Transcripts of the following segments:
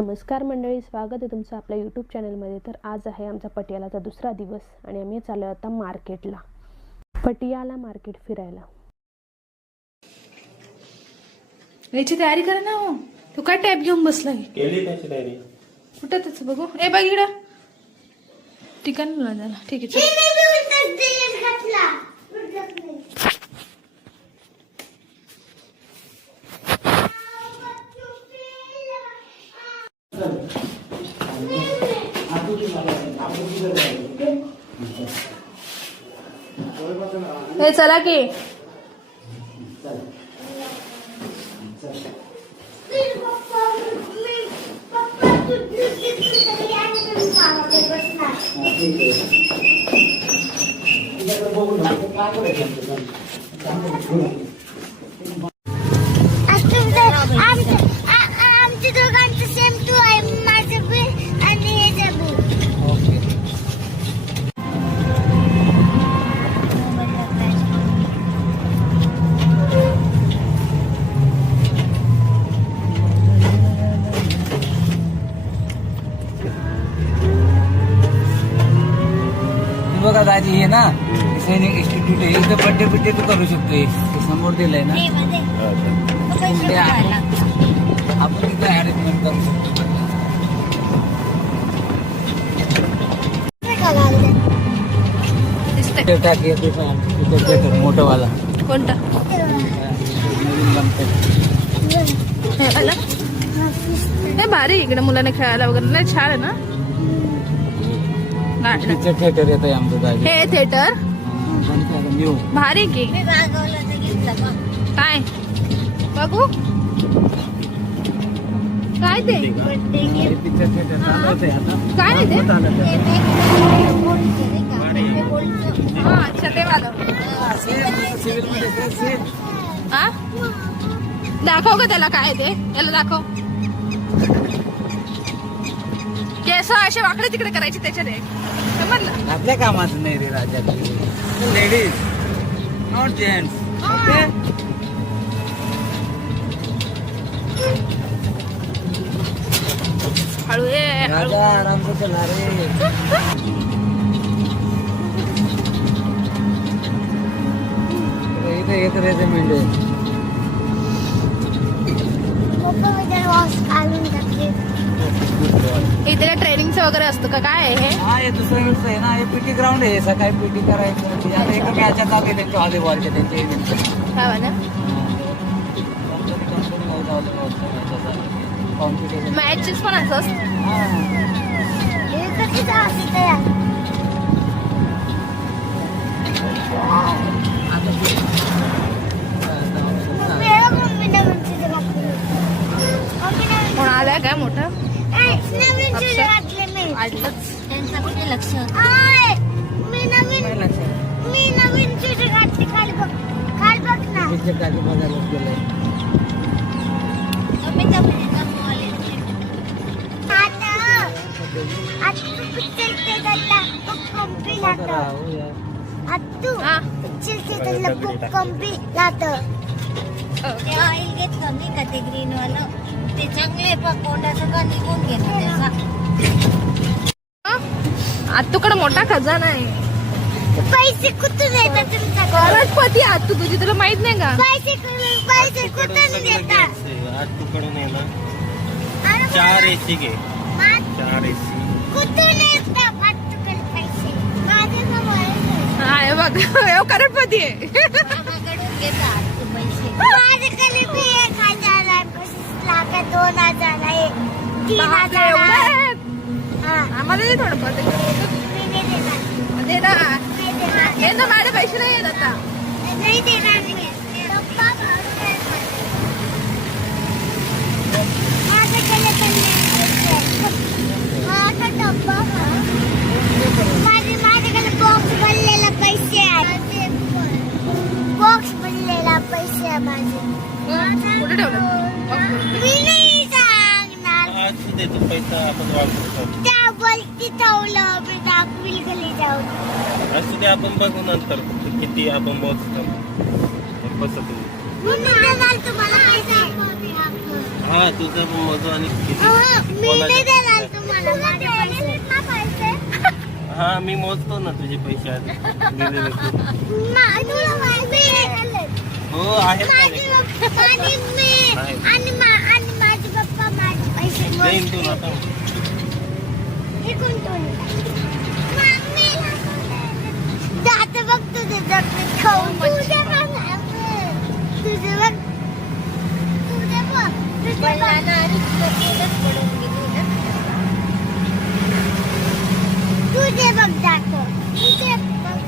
नमस्कार मंडळी, स्वागत आहे तुमचं आपल्या यूट्यूब चॅनलमध्ये. तर आज आहे आमचा पटियालाचा दुसरा दिवस आणि आम्ही चाललो आता मार्केटला, पटियाला मार्केट फिरायला. याची तयारी करा ना. हो तू काय टॅब घेऊन बसलाय? केली त्याची तयारी. कुठं त्याच बघू. ए बघ इकडं ठिकाण झाला. ठीक आहे चल. हे चला की आमच्या दोघांचं सेम टू आहे. माझं बी आणि हे बी. बघा दाजी हे ना सैनिक इन्स्टिट्यूट आहे. इथं बड्डे बिड्डे तू करू शकतो. ते समोर दिलंय ना. आपण तिथं अरेंजमेंट करू शकतो. मोठवाला कोणता हे भारी इकडे मुलांना खेळायला वगैरे नाही. छान आहे ना. थिएटर येत आहे आमचं दाजी. हे थिएटर न्यू भारी की काय बघू काय ते पिक्चर थिएटर चालवत आहे आता. काय आहे ते? हा अच्छा ते वालं. हा दाखव का त्याला काय ते. याला दाखव. केस असे वाकडे तिकडे करायचे त्याच्याने समजलं. आपल्या कामाचं नाही रे राजा. Ladies not gents. हळू ये हळू. राजा आराम से चला रे. इथं येत राहायचं म्हणजे इथे ट्रेनिंगचं वगैरे असतं का काय आहे हे? हा हे दुसरं इथं आहे ना. हे पीटी ग्राउंड आहे. सकाळी पीटी करायचं. आता एका मॅच चालू आहे त्यांच्या व्हॉलीबॉलच्या त्यांच्या इव्हेंट. काय ना कॉम्पिटिशन मॅचेस पण असं असतं. कोण आलाय काय मोठं त्यांचं कुठे लक्ष. मी नवीन चित्र घातली. काल बघ ना. पिक्चर टाकी बघायला गेलंय. ऑइल घेतलं मी का ते ग्रीन वालं. ते चांगले कोंडाचं का निघून घेणं त्याचा. आत्तूकडे मोठा खजाना आहे. पैसे कुठून येतात तुमच्याकडे? करोडपती आत्तू तुझी तुला माहित नाही का? पैसे कुठून येतात? आज तुकडून आहे ना 4 AC घे. 4 AC. कुठून येतात तुकडे पैसे? माझ्या जवळ हा हे बघ हे करोडपती आहे. मामाकडून घेतात तू पैसे. माझ्याकडे बी 1,000 आहे. 25,00,000 2,000 आहे. 3,000 एवढं आहे. आहे. हा. आम्हाला दे थोडं पडते. मी नाही देणार. दे ना. नाही देणार. दे ना माझे पैसे नाही येत आता. नाही देणार मी. पप्पा माझ्याकडे पण नाही पैसे. माझा डब्बा माझ्याकडे बॉक्स भरलेला पैसे आहे. बॉक्स भरलेला पैसे आहे माझे. कुठे ठेवलं? मी नाही सांगणार. आज देतो पैसा आपण वापरतो. त्या बोलती ठेवलं मी दाखवील खाली जाऊन. असू दे आपण बघू नंतर किती आपण मोजतो. कसं तुम्ही तुम्हाला पैसे हा तुझं मोजू आणि किती मी नाही देणार तुम्हाला माझे पैसे. हा मी मोजतो ना तुझे पैसे आधी दिलेले तू. तुला माहिती आहे? हो आहेत माझे पप्पा आणि मी आणि माझे पप्पा माझे पैसे देईन तुला आता. हे कोण जाते बघ तुझे जगणे खाऊन तुझे बघ तुझे बघ तुझे बघ तुझे बघ जातो तुझे बघ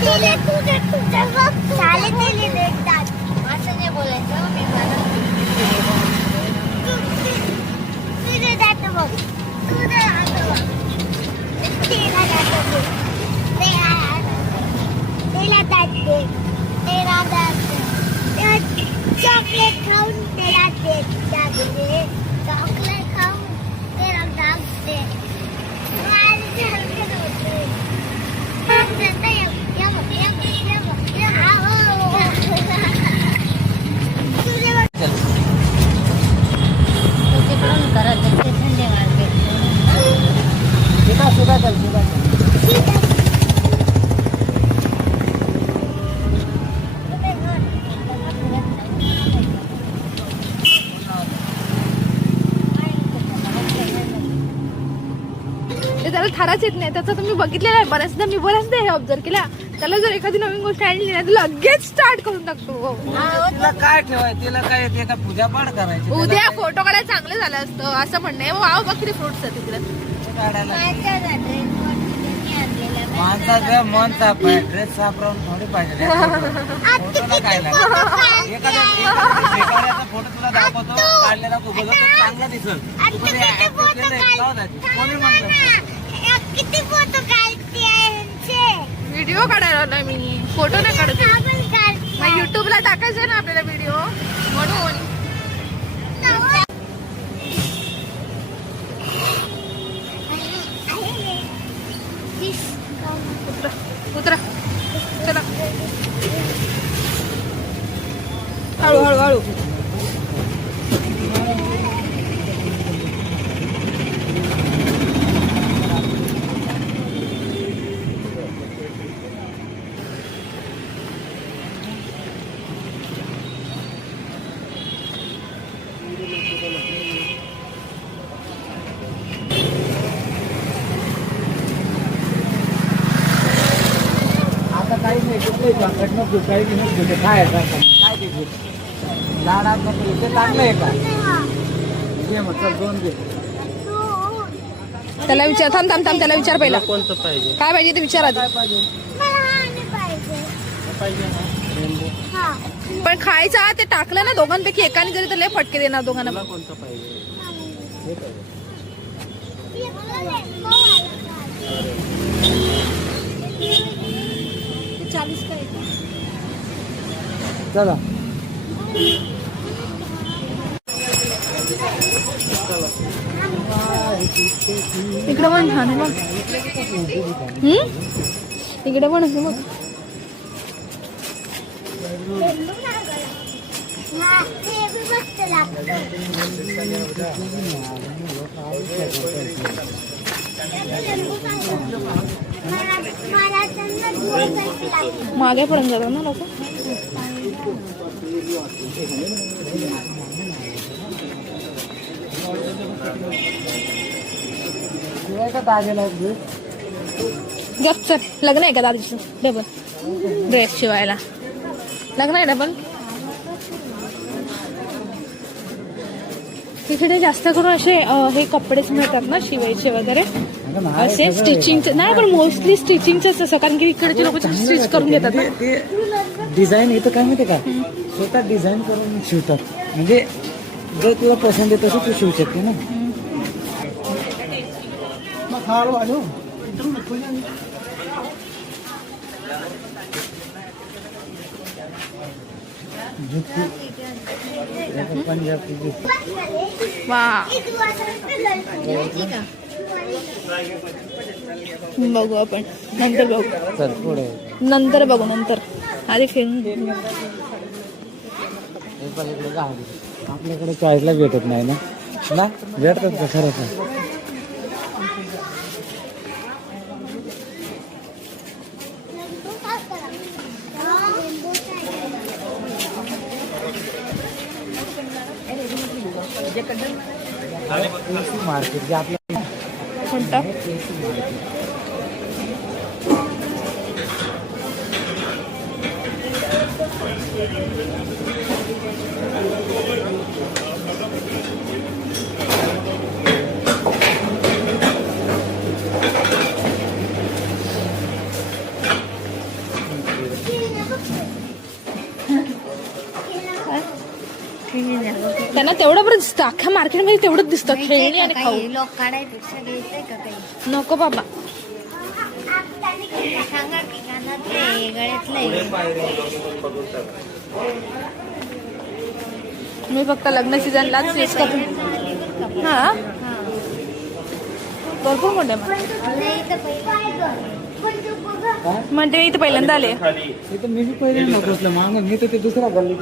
तेले तुझे बघ चाले तेले भेटतात असं नाही बोलायचं मी मला तुझे जातो बघ तुझे जातो बघ तेला जातो बघ तेला जाते तेला जाते चॉकलेट खाऊन तेला जाते चॉकलेट खाऊन तेला जाते माझे हलके होते त्याला थाराच येत नाही. त्याचा तुम्ही बघितलेला आहे बऱ्याचदा. मी बऱ्याचदा हे ऑब्झर्व केला. त्याला जर एखादी नवीन गोष्ट आणली ना तर लगेच स्टार्ट करून टाकतो. तिला काय ठेवाय, तिला काय येते का पूजा पाठ करायची? उद्या फोटो काढायला चांगलं झालं असतं असं म्हणणं आहे. वाव बघ किती फ्रुट्स आहेत तिकडे. माणसाचं मन साफ आहे, ड्रेस साफ राहून थोडी पाहिजे. फोटोला काय लागेल? एखाद्या शेतकऱ्याचा फोटो तुला दाखवतो काढलेला तू बघतो चांगला दिसल. तू कधी ऍक्टिव्ह केलंय? कोणी म्हणतं? किती फोटो काढते व्हिडिओ काढायला आलोय मी, फोटो नाही काढत. मग युट्यूबला टाकायचं ना आपल्याला व्हिडिओ म्हणून. उतरा चला हळू हळू हळू. काही नाही, चॉकलेट नको, काही नको, काय काय ते लाड नको. ते चांगलं आहे का? घे मग चल, 2 दे. त्याला विचार. थांब थांब थांब, त्याला विचार पहिला कोणतं पाहिजे? काय पाहिजे ते विचार आधी. पण खायचं ते टाकलं ना दोघांपैकी एकाने जरी तर लय फटके देणार दोघांना. तुला कोणतं पाहिजे? चला इकडे पण छान आहे मग. इकडे पण आहे मग. मागे पर्यंत जातात ना लोक. गप चल. लग्न आहे का दादीचं? डबल ड्रेस शिवायला लग्न आहे डबल. तिकडे जास्त करून असे हे कपडेच मिळतात ना शिवायचे वगैरे. असे स्टिचिंगचे नाही, पण मोस्टली स्टिचिंगचेच असं. कारण की इकडचे लोक स्टिच करून घेतात ना. ते डिझाईन येतं काय माहिती का, स्वतः डिझाईन करून शिवतात. म्हणजे जर तुला पसंत आहे तसं तू शिवू शकते ना. वा बघू आपण नंतर बघू. चल पुढे नंतर बघू नंतर. आधी फिरून आपल्याकडे चॉईसला भेटत नाही ना. ना भेटतात का खरंच? मार्केट जे आपलं कोणतं? त्यांना तेवढं बरं दिसतं, अख्ख्या मार्केटमध्ये तेवढंच दिसतं खेळणी आणि खाऊ. लोक काढायपेक्षा घ्यायचंय का काही? नको बाबा. सांगा की कानातले गळ्यातले. मी फक्त लग्न सीझनलाच यूज करते. हा भरपूर मोठे म्हणजे इथं पहिल्यांदा आले. इथं मी बी पहिले बसलं मागं, मी तर ते दुसरा गल्ली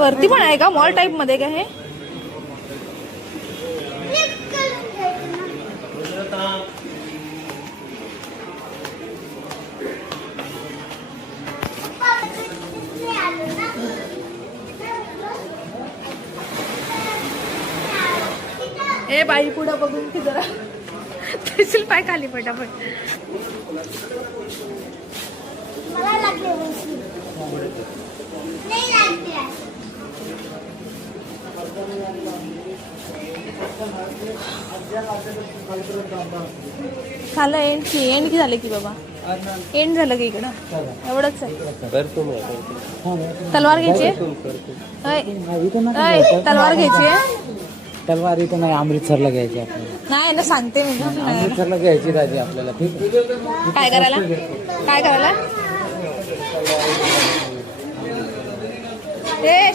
वरती पण आहे का मॉल टाईप मध्ये का हे? ए बाई पुढं बघून की जरा तहसील पाय खाली पटापट. मला लागले वैशी. नाही लागले. झालं एंड की झालं की बाबा? एंड झालं की इकडं एवढंच आहे. तलवार घ्यायची तलवार घ्यायची आहे. तलवार इथं नाही, अमृतसरला घ्यायची आपल्याला. नाही ना सांगते मी ना. अमृतसरला घ्यायची दादी आपल्याला. ठीक आहे. काय करायला? काय करायला? ए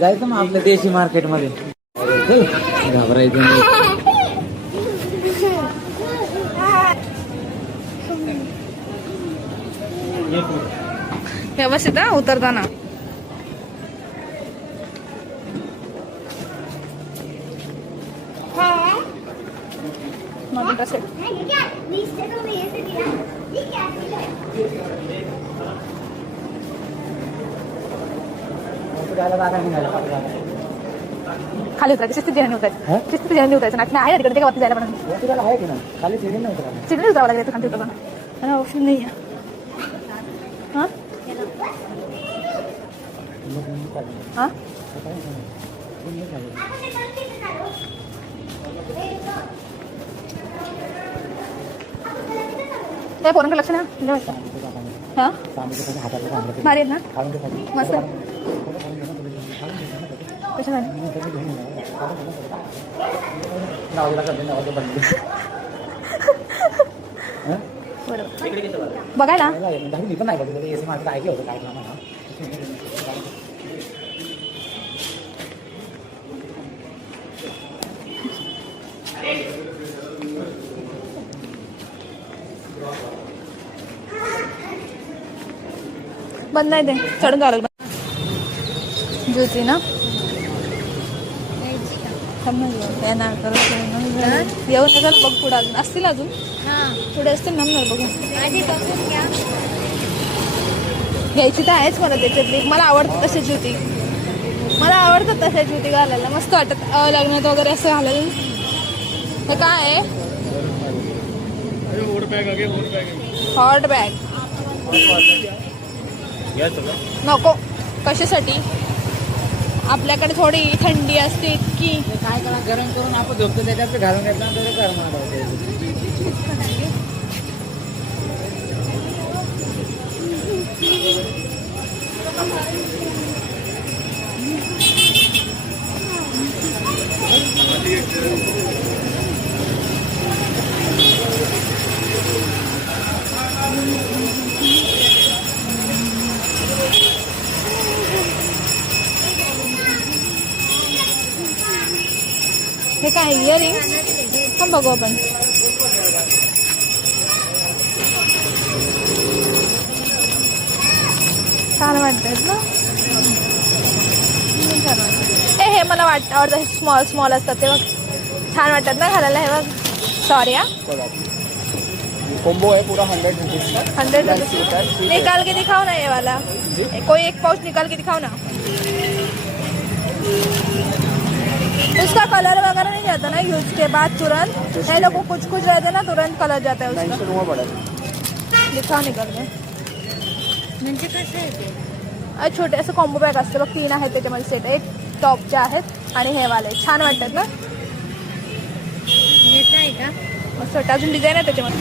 जायचं मग आपल्या देशी मार्केटमध्ये. घाबरायचं नाही. व्यवस्थित हा उतरताना. Not interested. खाली उतरायचं शिस्तीत जेवण उतरायचं. शिस्तीत जेवण उतरायचं नाही आहे तिकडे ते वरती जायला पण आहे की नाही? खाली चिडून नाही उतरायला. चिडून उतरावं लागेल खाली उतरताना. ऑप्शन नाही आहे. हा हा त्या पोरांकडे लक्ष ना. हा भारी आहेत ना मस्त. कशा झाली? बघायला मी पण नाही बघितलं. माझं ऐकलं होतं काय मला. बंद नाही ते चढून जावं लागलं. ज्योती ना येऊन नका बघ पुढे अजून असतील. अजून पुढे असतील ना बघू. घ्यायची तर आहेच मला त्याच्यातली. मला आवडतं तसे ज्योती. मला आवडतात तसे ज्योती घालायला. मस्त वाटत लग्नात वगैरे असं घालायला. तर काय आहे हॉट बॅग नको. कशासाठी? आपल्याकडे थोडी थंडी असते इतकी. काय करा गरम करून आपण झोपतो त्याच्यात घालून घेतला तरी गरम हे काय इयरिंग्स पण बघू आपण. वाटतात ना. छान वाटतं. हे मला आवडतं. स्मॉल स्मॉल असतात ते बघ, छान वाटतात ना घालायला. हे बघ, सॉरी हा, कॉम्बो है पूरा 100 रुपीज का. 100 रुपीज. निकाल के दिखाओ ना ये वाला, कोई एक पाउच निकाल के दिखाओ ना. उसका कलर वगैरह नहीं जाता ना यूज के बाद तुरंत. है लोगों कुछ कुछ रहते ना तुरंत कलर जाता है उसका. 900 रुपये पडेल. दिखाओ निकाल के. म्हणजे कसं आहे ते? छोटे असं कॉम्बो पॅक असतं बघ, 3 आहेत त्याच्यामध्ये सेट. एक टॉपचे आहेत आणि हे वाले छान वाटतात ना. घेत आहे का? मस्त वाटतं. अजून डिझाईन आहे त्याच्यामध्ये.